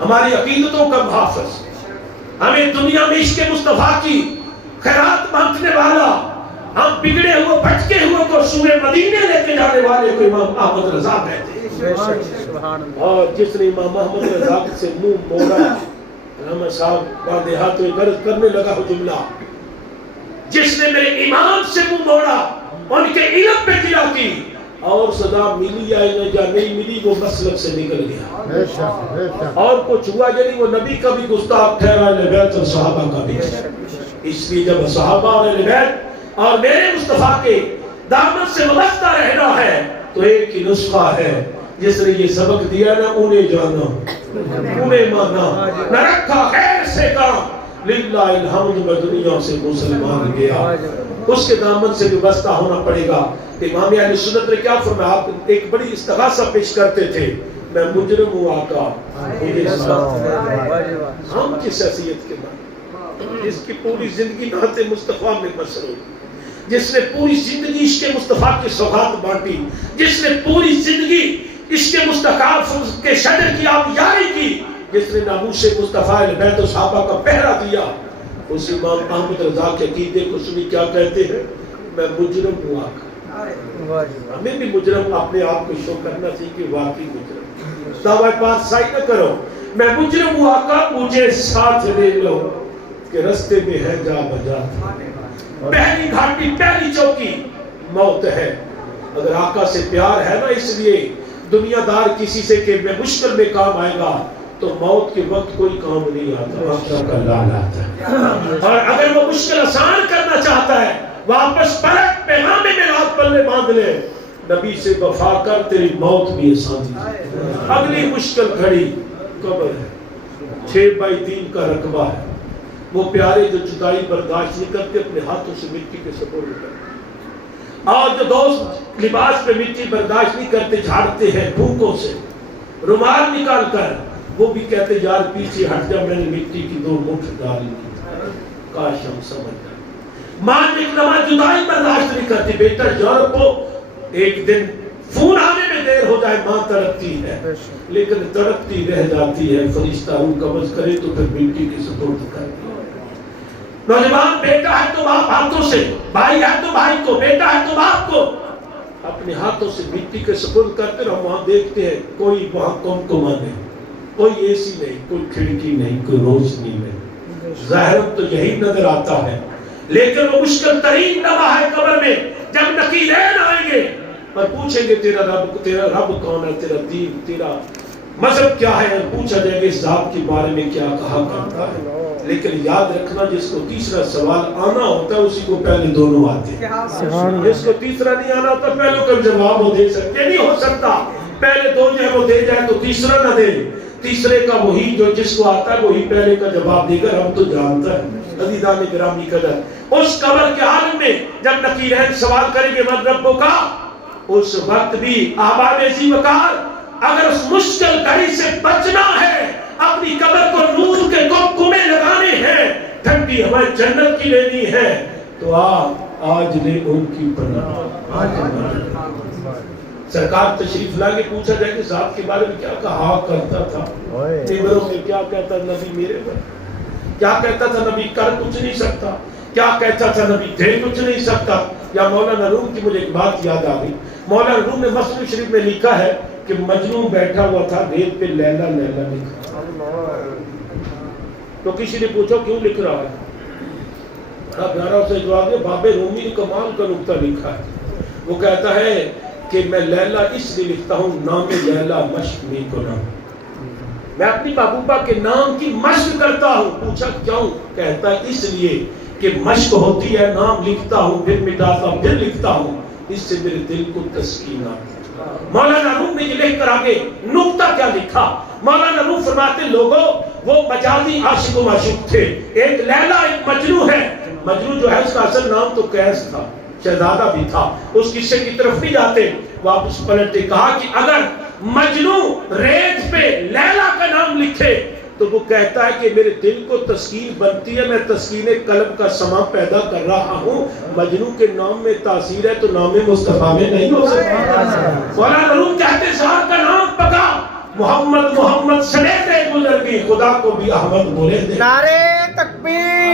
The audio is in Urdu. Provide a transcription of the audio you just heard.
ہماری عقیدتوں کا محافظ، ہمیں دنیا میں عشق مصطفیٰ کی خیرات مانگنے والا، ہم بگڑے ہوئے بھٹکے ہوئے کو سوئے مدینے لے کے جانے والے کو امام احمد رضا کہتے ہیں۔ اور جس نے امام احمد رضا سے منہ موڑا، علامہ صاحب باندھے ہاتھوں غرض کرنے لگا ہو جملہ، جس نے میرے امام سے منہ موڑا، ان کے علم پہ کیا کی، اور صدا ملی یا نہیں ملی، وہ مسلک سے نکل گیا اور کچھ ہوا یعنی وہ نبی کا بھی گستاخ ٹھہرا، اہل بیت اور صحابہ کا بھی۔ اس لیے جب صحابہ اور اہل بیت اور میرے مصطفیٰ کے دامن سے وابستہ رہنا ہے تو ایک ہی نسخہ ہے، جس نے یہ سبق دیا نا، انہیں جانا انہیں مانا، نہ رکھا خیر سے کام، للہ الحمد، میں دنیا سے مسلمان گیا، اس کے دامن سے بھی وابستہ ہونا پڑے گا۔ امام اہل سنت نے کیا فرمایا؟ آپ ایک بڑی استغاثہ پیش کرتے تھے، میں مجرم ہوں آقا مجھے ساتھ۔ ہم کس حیثیت کے بعد جس کی پوری زندگی نعت مصطفیٰ میں مصروف، جس نے پوری زندگی عشق مصطفیٰ کی سوغات بانٹی، جس نے پوری زندگی عشق مصطفیٰ کے شجر کی آبیاری کی، جس نے ناموس مصطفیٰ اہل بیت و صحابہ کا پہرا دیا، اس امام احمد رضا کے عقیدے کو سنی کیا کہتے ہیں؟ میں مجرم ہوں آقا۔ ہمیں بھی مجرم اپنے آپ کو شو کرنا چاہیے کہ واقعی مجرم، دعوی پارسائی نہ کرو، میں مجرم ہوں آقا مجھے ساتھ لے لو، کہ رستے میں ہے جا بجا، پہلی گھاٹی پہلی چوکی موت ہے۔ اگر آقا سے پیار ہے نا، اس لیے دنیا دار کسی سے کہ میں مشکل میں کام آئے گا، تو موت کے وقت کوئی کام نہیں آتا، آقا کا لال آتا ہے۔ اور اگر وہ مشکل آسان کرنا چاہتا ہے، واپس پلٹ پیغامے میں رات پلے باندھ لے، نبی سے وفا کر تیری موت بھی آسان ہے۔ اگلی مشکل گھڑی قبر ہے، 6x3 کا رقبہ ہے، وہ پیارے جو جدائی برداشت نہیں کرتے اپنے ہاتھوں سے مٹی کے سپرد کرتے، اور جو دوست لباس پہ مٹی برداشت نہیں کرتے جھاڑتے ہیں بھوکوں سے رومال نکال کر، وہ بھی کہتے یار پیچھے ہٹ جا، میں نے مٹی کی 2 مٹھ ڈالی تھی، کاش ہم سمجھ جائیں۔ ماں ایک نماز جدائی برداشت نہیں کرتی، بیٹا یورپ کو ایک دن فون آنے میں دیر ہو جائے، ماں تڑپتی ہے لیکن تڑپتی رہ جاتی ہے، فرشتہ روح قبض کرے تو پھر مٹی کی سپرد کرتی ہے۔ نوجوان بیٹا ہے تو باپ ہاتھوں سے، بھائی ہے تو بھائی کو، بیٹا ہے تو باپ کو اپنے ہاتھوں سے مٹی کے سپرد کرتے، اور ہم وہاں دیکھتے ہیں کوئی وہاں کم نہیں، کوئی اے سی نہیں، کوئی کھڑکی نہیں، کوئی روشنی نہیں، ظاہر تو یہی نظر آتا ہے، لیکن وہ مشکل ترین لمحہ ہے قبر میں، جب نقیرین آئیں گے اور پوچھیں گے تیرا رب کون ہے، تیرا دین، تیرا مذہب کیا ہے، اور پوچھا جائے گا اس ذات کے بارے میں کیا کہا کرتا ہے۔ لیکن یاد رکھنا جس کو تیسرا سوال آنا ہوتا ہے اسی کو پہلے دونوں آتے ہیں، جس کو تیسرا نہیں آنا ہوتا پہلے کا جواب وہ دے سکتے نہیں، ہو سکتا پہلے 2 جو ہے وہ دے جائے تو تیسرا نہ دے، تیسرے کا وہی جو جس کو آتا ہے وہی پہلے کا جواب دے گا، ہم تو جانتا ہے۔ عزیزان گرامی قدر، اس قبر کے عالم میں جب نقیرین سوال کریں گے من ربو کا، اس وقت بھی احباب عزی وقار اگر اس مشکل گھڑی سے بچنا ہے، اپنی قبر کو نور کے کمکمے لگانے ہیں، ٹھنڈی ہمیں جنت کی لینی ہے، تو آج لے ان کی پناہ۔ سرکار تشریف لا کے پوچھا جائے کہ ذات کے بارے میں کیا کہا کرتا تھا، قبروں میں کیا کہتا نبی میرے پر، کیا کہتا تھا نبی کر کچھ نہیں سکتا، کیا کہتا تھا نبی دے کچھ نہیں سکتا۔ یا مولانا روم کی مجھے ایک بات یاد آ گئی، مولانا روم نے مسلم شریف میں لکھا ہے کہ مجنون بیٹھا ہوا تھا ریت پہ لیلا لیلا لکھا، تو کسی نے پوچھا کیوں لکھ رہا ہے، بڑا پیارا اسے جواب دیا، باب رومی نے کمال کا نکتہ لکھا ہے، وہ کہتا ہے کہ میں لیلا اس لیے لکھتا ہوں نام لیلا مشق میں کنام، میں اپنی محبوبہ کے نام کی مشق کرتا ہوں۔ پوچھا کیوں؟ کہتا ہے اس لیے کہ مشق ہوتی ہے، نام لکھتا ہوں پھر مٹاتا ہوں پھر لکھتا ہوں، اس سے میرے دل کو تسکین آتی ہے۔ مولانا روم نے یہ لکھ کر آگے نقطہ کیا لکھا، مولانا روم فرماتے لوگوں وہ مجازی عاشق و معشوق تھے، ایک لیلا ایک مجنون ہے، مجنون جو ہے اس کا اصل نام تو قیس تھا، شہزادہ بھی تھا، اس قصے کی طرف نہیں جاتے، واپس پلٹے کہا کہ اگر مجنون ریت پہ لیلا کا نام لکھے تو وہ کہتا ہے کہ میرے دل کو تسکین بنتی ہے، میں تسکین قلب کا سما پیدا کر رہا ہوں، مجنون کے نام میں تاثیر ہے تو نام مصطفیٰ میں نہیں ہو سکتا۔ مولانا روم کہتے زہر کا نام پکا، محمد محمد سمیت گزر گیا۔ نبی خدا کو بھی احمد بولے دے. نعرے تکبیر.